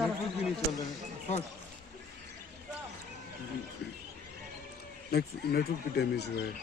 नेटवर्क भी नहीं चल रहा है। नेटवर्क भी डैमेज हुआ है।